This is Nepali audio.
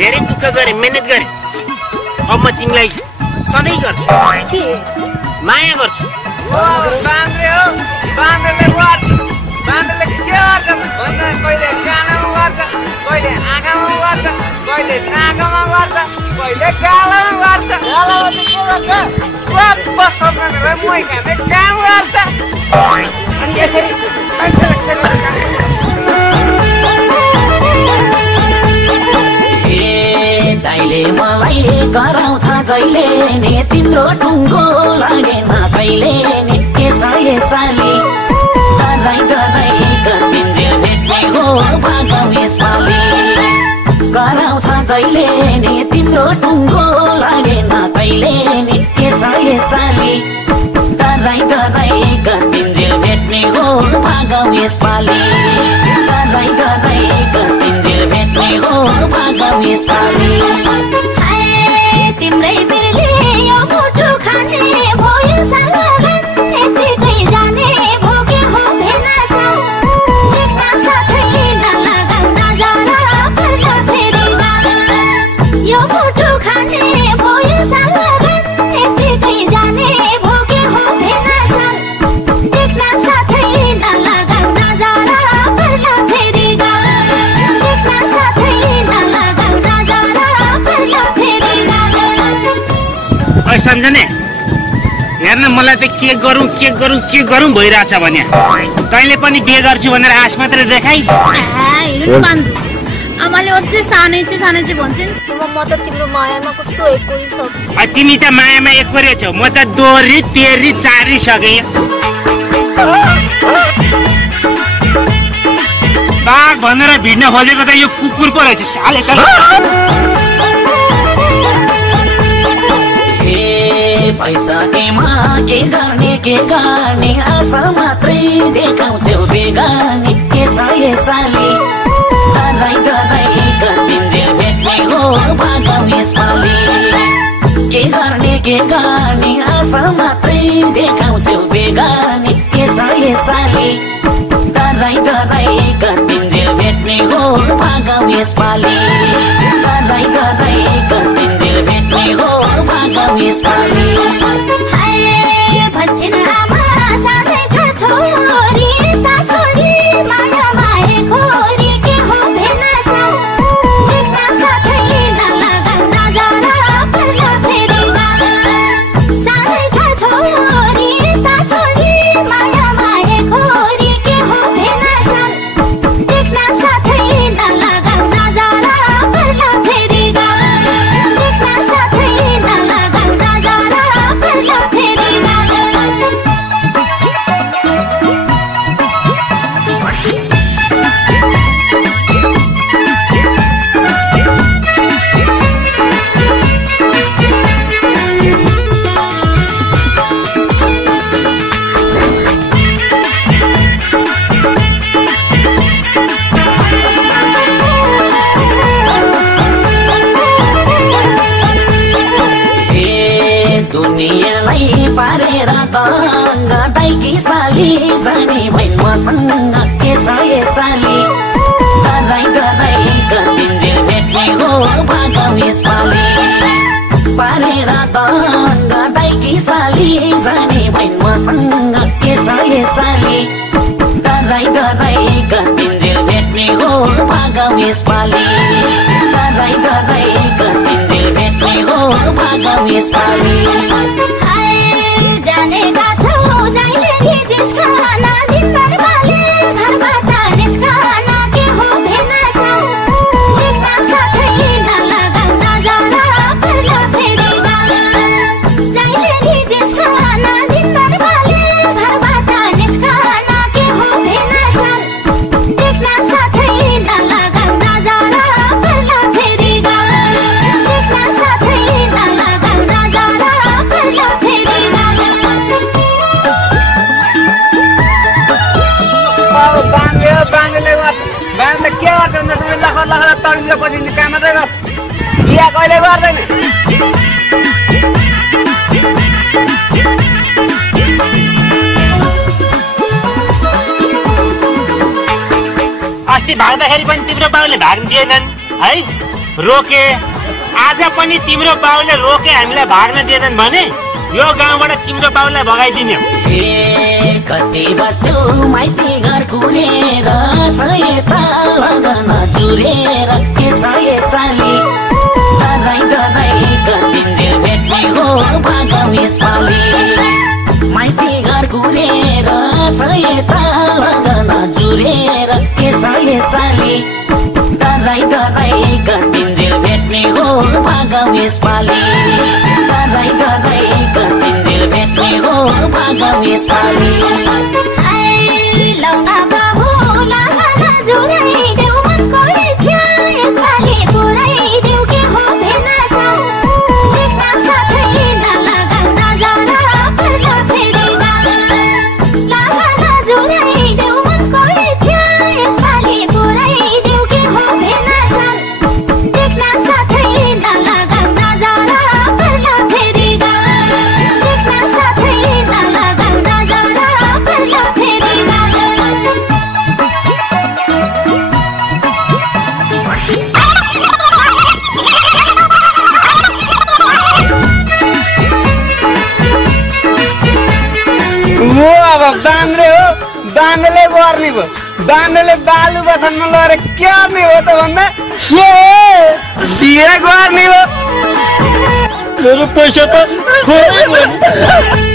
धेरै दुःख गरे, मेहनत गरे। अब म तिमीलाई सधैँ गर्छु, माया गर्छु। बाँदरे हो, बाँदरले गर्छ, बाँदरले के गर्छ भन्दा कहिले कानमा गर्छ, कहिले आँखामा गर्छ, कहिले नाकमा गर्छ, कहिले गालामा गर्छ। गालामा के गर्छ? स्वाप सम्झनेलाई मोही खाने काम गर्छ। अनि यसरी दाइले मलाई कराउँछ जहिले नि तिम्रो टुङ्गो लागेन कहिले नि के छ यसपालि डराइ डराइ कतिन्जेल भेट्ने हो भागौ यसपालि कराउँछ जहिले नि तिम्रो टुङ्गो लागेन कहिले नि के छ यसपालि डराइ डराइ कतिन्जेल भेट्ने हो भागौ यसपालि डराइ डराइ कतिन्जेल भेट्ने हो भागौ यसपालि तिम्रै बिरले यो मुटु खाने भयो सालभर यतिकै जाने भोगे हुँदैन छ देख्न साथै नलगाउ नजरा फर्क फेरि गाल यो मुटु खाने भयो सालभर यतिकै जाने भोगे हुँदैन छ देख्न साथै नलगाउ नजरा फर्क फेरि गाल देख्न साथै नलगाउ नजरा फर्क फेरि गाल। ओइ सम्झने, हेर्न मलाई त के गरौँ भइरहेछ भने तैँले पनि बिहे गर्छु भनेर आश मात्रै देखाइस्। आमाले अझै सानै चाहिँ भन्छन्। म त तिम्रो मायामा कस्तो एकोरिसके। तिमी त मायामा एकोरे छौ, म त दोहोरी तेरी चारिसके। बाघ भनेर भिड्न खोजेको त यो कुकुर पो रहेछ साले। भइसकेमा के गर्ने आशा मात्रै देखाउँछौ बेगानी के छ यसपालि डराइ डराइ कतिन्जेल भेट्ने हो भागौ यसपालि के गर्ने आशा मात्रै देखाउँछौ बेगानी के छ यसपालि डराइ डराइ कतिन्जेल भेट्ने हो भागौ यसपालि डराइ डराइ कतिन्जेल भेट्ने हो भागौ यसपालि भन्छन् आमा साथै छ छोरी त छोरी माया माए खोरी के हुँदैन छ देख्न साथै नलगाउ नजरा फर्क फेरि गाल साथै छ छोरी त छोरी माया माए खोरी के हुँदैन छ देख्न साथै नलगाउ नजरा फर्क फेरि गाल देख्न साथै नलगाउ नजरा फर्क फेरि गाल। दुनियाँलाई पारेर दङ्ग दाइकी साली जाने भइन् मसँग के छ यसपालि डराइ डराइ कतिन्जेल भेट्ने हो भागौ यसपालि पारेर दङ्ग दाइकी साली जाने भइन् मसँग के छ यसपालि डराइ डराइ कतिन्जेल भेट्ने हो भागौ यसपालि डराइ डराइ कतिन्जेल भेट्ने हो भागौ यसपालि जानेका छौ जहिले नि जिस्कन दिनभर बाले घरबाट निस्कन के हुँदैन छ देख्न साथै नलगाउ नजरा फर्क फेरि गाल जहिले नि जिस्कन दिनभर बाले घरबाट निस्कन के हुँदैन छ देख्न साथै नलगाउ नजरा फर्क फेरि गाल देख्न साथै नलगाउ नजरा फर्क फेरि गाल। बाँदरले के गर्छ भन्दाखेरि लखर लखर तर्किएपछि काम मात्रै गर्छ, बिहा कहिले गर्दैन। अस्ति भाग्दाखेरि पनि तिम्रो बाउले भाग्नु दिएनन्, है रोके आज पनि तिम्रो बाउले रोके हामीलाई भाग्न दिएनन् भने यो गाउँबाट तिम्रो बाउलाई भगाइदिने ए कति बस्यो माइती घर कुरेर छ यता लगन जुरेर के छ यसपालि गराई गराई कतिन्जेल भेट्ने हो भागम यसपालि माइती घर कुरेर छ यता लगन जुरेर के छ यसपालि गराई गराई कतिन्जेल भेट्ने हो भागम यसपालि गराई गराई कतिन्जेल भेट्ने हो भागम यसपालि हाय लौना बाबु लागा जुराई देऊ मनको इच्छा यसपालि पुराइदेऊ के हो भेना जाऊ देख्न साथै नलगाऊ नजरा पर्ला फेरि गाल लागा जुराई देऊ मनको इच्छा यसपालि पुराइदेऊ के हो भेना जाऊ देख्न साथै नलगाऊ नजरा पर्ला फेरि गाल देख्न साथै नलगाऊ नजरा पर्ला फेरि गाल म अब बान्द्रे हो बान्द्रले गर्ने भयो बान्द्रले बालु बथानमा लगेर के गर्ने हो त भन्दा बिहे गर्ने हो मेरो पैसा त खोइ